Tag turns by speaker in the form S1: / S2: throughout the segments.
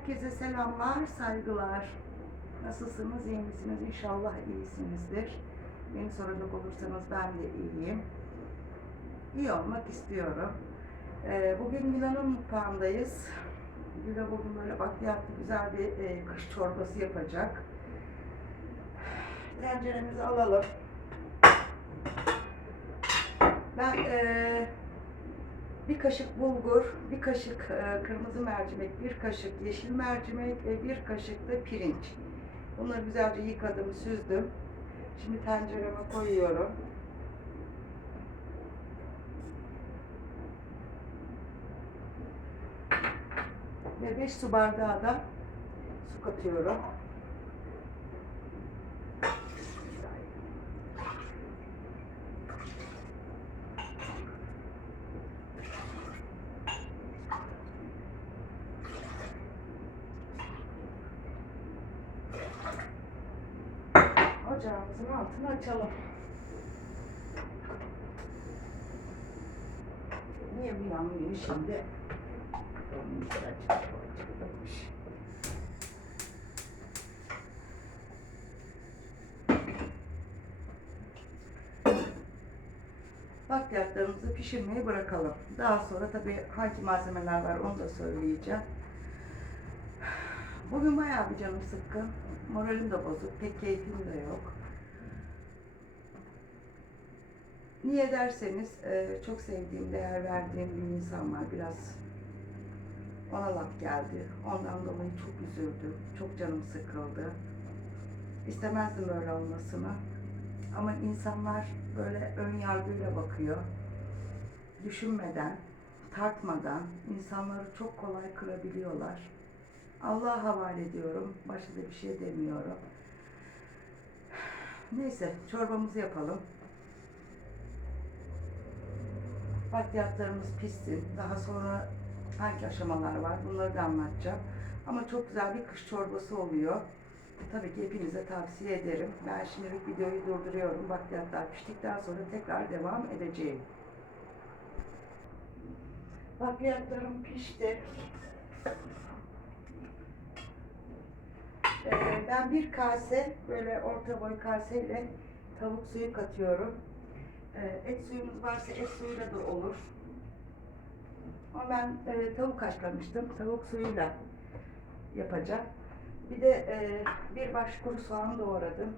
S1: Herkese selamlar, saygılar. Nasılsınız, iyi misiniz? İnşallah iyisinizdir. Beni soracak olursanız ben de iyiyim. İyi olmak istiyorum. Ee, bugün Milano'nun mutfağındayız. Güle bugün böyle bakliyatlı güzel bir e, kış çorbası yapacak. Tenceremizi alalım. Ben e, bir kaşık bulgur, bir kaşık e, kırmızı mercimek, bir kaşık yeşil mercimek ve bir kaşık da pirinç. Bunları güzelce yıkadım, süzdüm. Şimdi tencereme koyuyorum. Ve 5 su bardağı da su katıyorum. Ocağımızın altını açalım. Niye bu yanmıyor şimdi? Olmuş, açık, açık, olmuş. Bakliyatlarımızı pişirmeyi bırakalım. Daha sonra tabii hangi malzemeler var onu da söyleyeceğim. Bugün bayağı bir canım sıkkın. Moralim de bozuk. Pek keyfim de yok. Niye derseniz e, çok sevdiğim, değer verdiğim bir insan var. Biraz ona laf geldi. Ondan dolayı çok üzüldüm. Çok canım sıkıldı. İstemezdim böyle olmasını. Ama insanlar böyle ön yargıyla bakıyor. Düşünmeden, tartmadan insanları çok kolay kırabiliyorlar. Allah'a havale ediyorum. Başka da bir şey demiyorum. Neyse çorbamızı yapalım. Bakliyatlarımız pişsin. Daha sonra hangi aşamalar var bunları da anlatacağım. Ama çok güzel bir kış çorbası oluyor. Tabii ki hepinize tavsiye ederim. Ben şimdilik videoyu durduruyorum. Bakliyatlar piştikten sonra tekrar devam edeceğim. Bakliyatlarım pişti. Ee, ben bir kase böyle orta boy kaseyle tavuk suyu katıyorum. Ee, et suyumuz varsa et suyuyla da olur. Ama ben e, tavuk haşlamıştım. Tavuk suyuyla yapacağım. Bir de e, bir baş kuru soğan doğradım.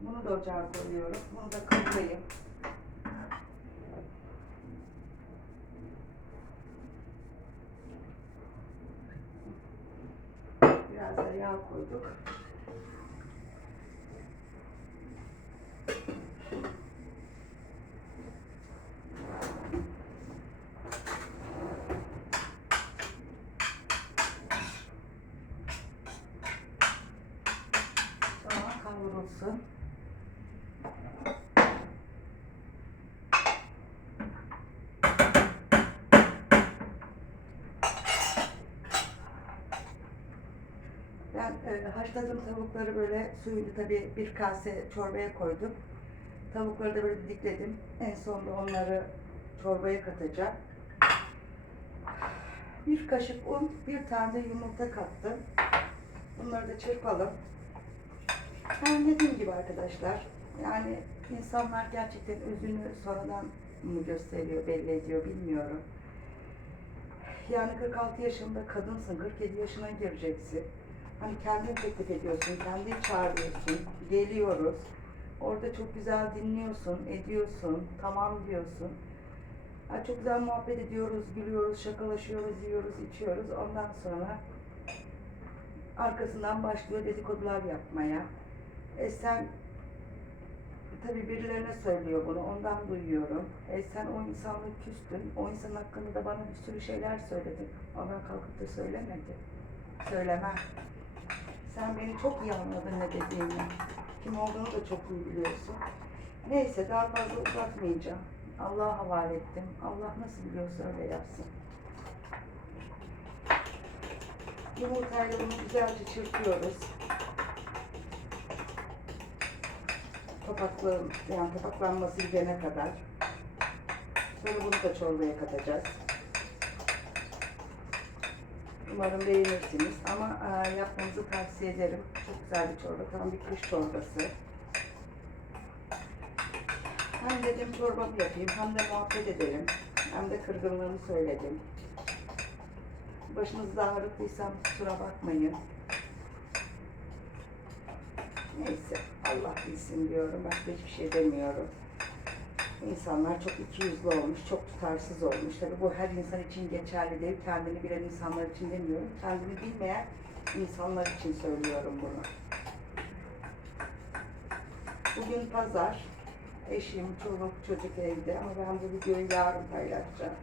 S1: Bunu da ocağa koyuyorum. Bunu da kavurayım. Biraz da yağ koyduk. Kavrulsun. Ben e, haşladığım tavukları böyle suyunu tabii bir kase çorbaya koydum. Tavukları da böyle didikledim. En sonunda onları çorbaya katacağım. Bir kaşık un, bir tane yumurta kattım. Bunları da çırpalım. Ben dediğim gibi arkadaşlar, yani insanlar gerçekten özünü sonradan mı gösteriyor, belli ediyor bilmiyorum. Yani 46 yaşında kadınsın, 47 yaşına gireceksin. Hani kendin teklif ediyorsun, kendin çağırıyorsun, geliyoruz. Orada çok güzel dinliyorsun, ediyorsun, tamam diyorsun. Ha, çok güzel muhabbet ediyoruz, gülüyoruz, şakalaşıyoruz, yiyoruz, içiyoruz. Ondan sonra arkasından başlıyor dedikodular yapmaya. E sen tabii birilerine söylüyor bunu, ondan duyuyorum. E sen o insanla küstün, o insan hakkında da bana bir sürü şeyler söyledin. Ama ben kalkıp da söylemedi. Söylemem. Sen beni çok iyi anladın ne dediğimi. Kim olduğunu da çok iyi biliyorsun. Neyse daha fazla uzatmayacağım. Allah'a havale ettim. Allah nasıl biliyorsa öyle yapsın. Yumurtayla bunu güzelce çırpıyoruz. Topaklı, yani topaklanması gidene kadar. Sonra bunu da çorbaya katacağız. Umarım beğenirsiniz ama e, yapmanızı tavsiye ederim. Çok güzel bir çorba. Tam bir kış çorbası. Hem dedim çorbamı yapayım hem de muhabbet edelim. Hem de kırgınlığımı söyledim. Başınızda ağrıttıysam kusura bakmayın. Neyse Allah bilsin diyorum. Başka hiçbir şey demiyorum. İnsanlar çok ikiyüzlü olmuş, çok tutarsız olmuş. Tabii bu her insan için geçerli değil. Kendini bilen insanlar için demiyorum. Kendini bilmeyen insanlar için söylüyorum bunu. Bugün pazar. Eşim, çoluk, çocuk evde ama ben bu videoyu yarın paylaşacağım.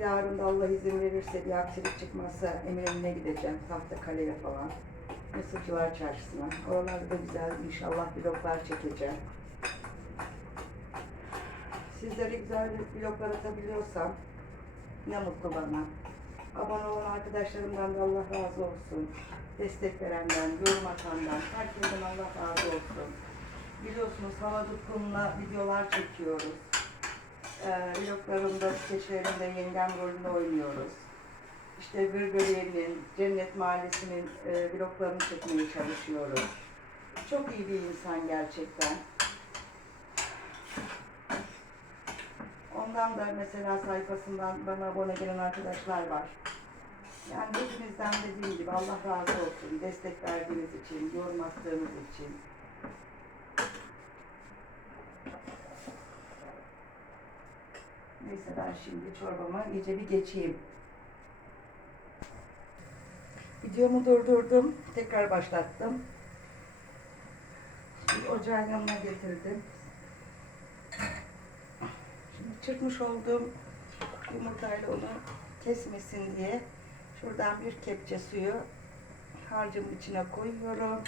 S1: Yarın da Allah izin verirse bir aksilik çıkmazsa Eminönü'ne gideceğim. Tahtakale'ye falan. Mısırcılar Çarşısı'na. Oralarda da güzel inşallah vloglar çekeceğim. Sizlere güzel vloglar atabiliyorsam ne mutlu bana. Abone olan arkadaşlarımdan da Allah razı olsun. Destek verenden, yorum atandan, herkesten Allah razı olsun. Biliyorsunuz hava tutkumla videolar çekiyoruz. Ee, vloglarımda, skeçlerimde yengem rolünde oynuyoruz. İşte Bülbüliye'nin, Cennet Mahallesi'nin e, vloglarını çekmeye çalışıyoruz. Çok iyi bir insan gerçekten. Ondan da mesela sayfasından bana abone gelen arkadaşlar var. Yani hepinizden dediğim gibi Allah razı olsun. Destek verdiğiniz için, yorum attığınız için. Neyse ben şimdi çorbama iyice bir geçeyim. Videomu durdurdum. Tekrar başlattım. Bir ocağın yanına getirdim. Şimdi çırpmış olduğum yumurtayla onu kesmesin diye şuradan bir kepçe suyu harcımın içine koyuyorum.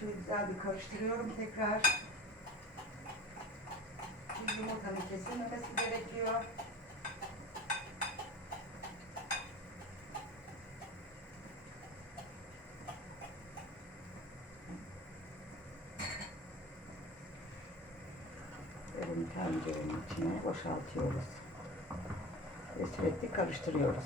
S1: Şöyle güzel bir karıştırıyorum tekrar. Yumurtanın kesilmemesi gerekiyor. Tencerenin içine boşaltıyoruz. Ve sürekli karıştırıyoruz.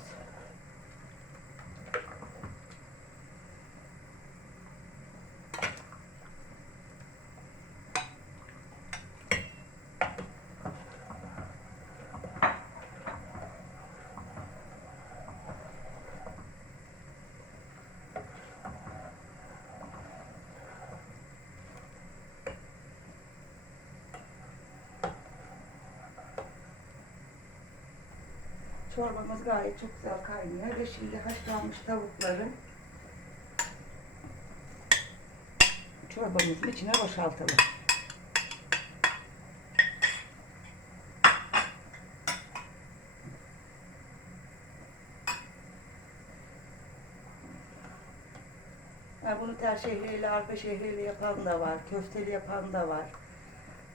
S1: Çorbamız gayet çok güzel kaynıyor ve şimdi haşlanmış tavukları çorbamızın içine boşaltalım. Yani bunu tel şehriyeli, arpa şehriyeli yapan da var, köfteli yapan da var.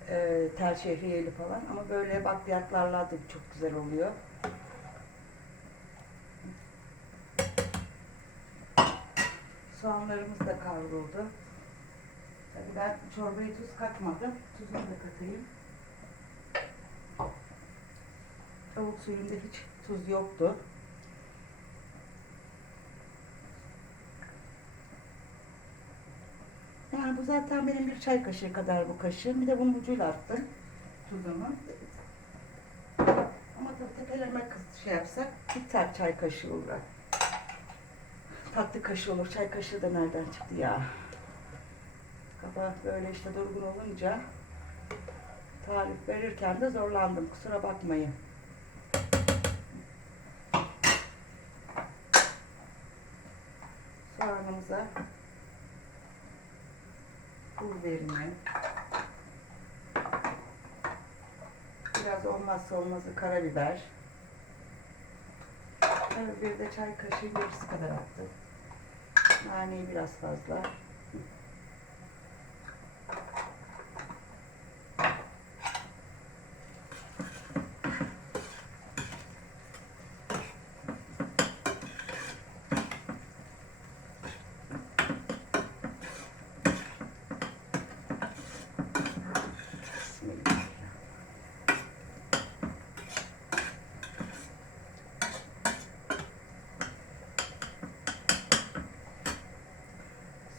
S1: Ee, tel şehriyeli falan ama böyle bakliyatlarla da çok güzel oluyor. Soğanlarımız da kavruldu. Tabii ben çorbaya tuz katmadım. Tuzunu da katayım. Tavuk suyunda hiç tuz yoktu. Yani bu zaten benim bir çay kaşığı kadar bu kaşığım. Bir de bunun ucuyla attım tuzumu. Ama tabii tepeleme şey yapsak bir tane çay kaşığı olur. Tatlı kaşığı olur. Çay kaşığı da nereden çıktı ya? Kabahat böyle işte durgun olunca tarif verirken de zorlandım. Kusura bakmayın. Soğanımıza pul verimli. Biraz olmazsa olmazı karabiber. Karabiber de çay kaşığı yarısı kadar attım. Naneyi biraz fazla.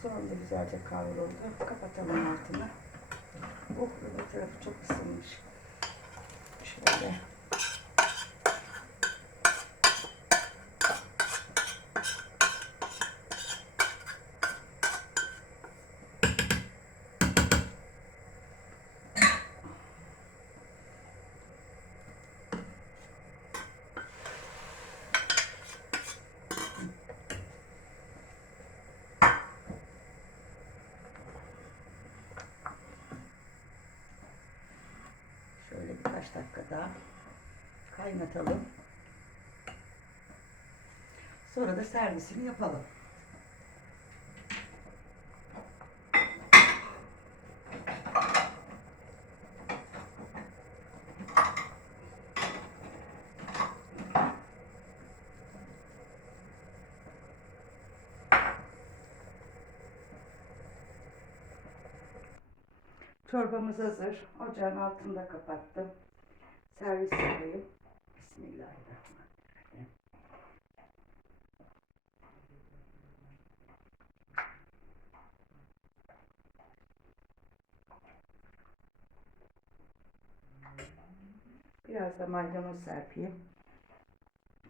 S1: Soğan da güzelce kavruldu. Kapatalım altını. Oh, tarafı çok ısınmış. Şöyle. Şöyle birkaç dakika daha kaynatalım. Sonra da servisini yapalım. Çorbamız hazır. Ocağın altını da kapattım. Servis yapayım. Bismillahirrahmanirrahim. Biraz da maydanoz serpeyim.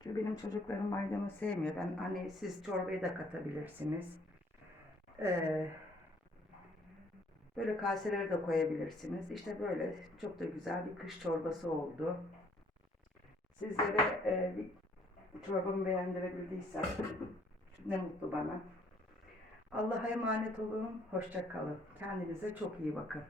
S1: Çünkü benim çocuklarım maydanoz sevmiyor. Ben hani siz çorbayı da katabilirsiniz. Ee, Böyle kaselere de koyabilirsiniz. İşte böyle çok da güzel bir kış çorbası oldu. Sizlere e, bir çorbamı beğendirebildiysem ne mutlu bana. Allah'a emanet olun. Hoşça kalın. Kendinize çok iyi bakın.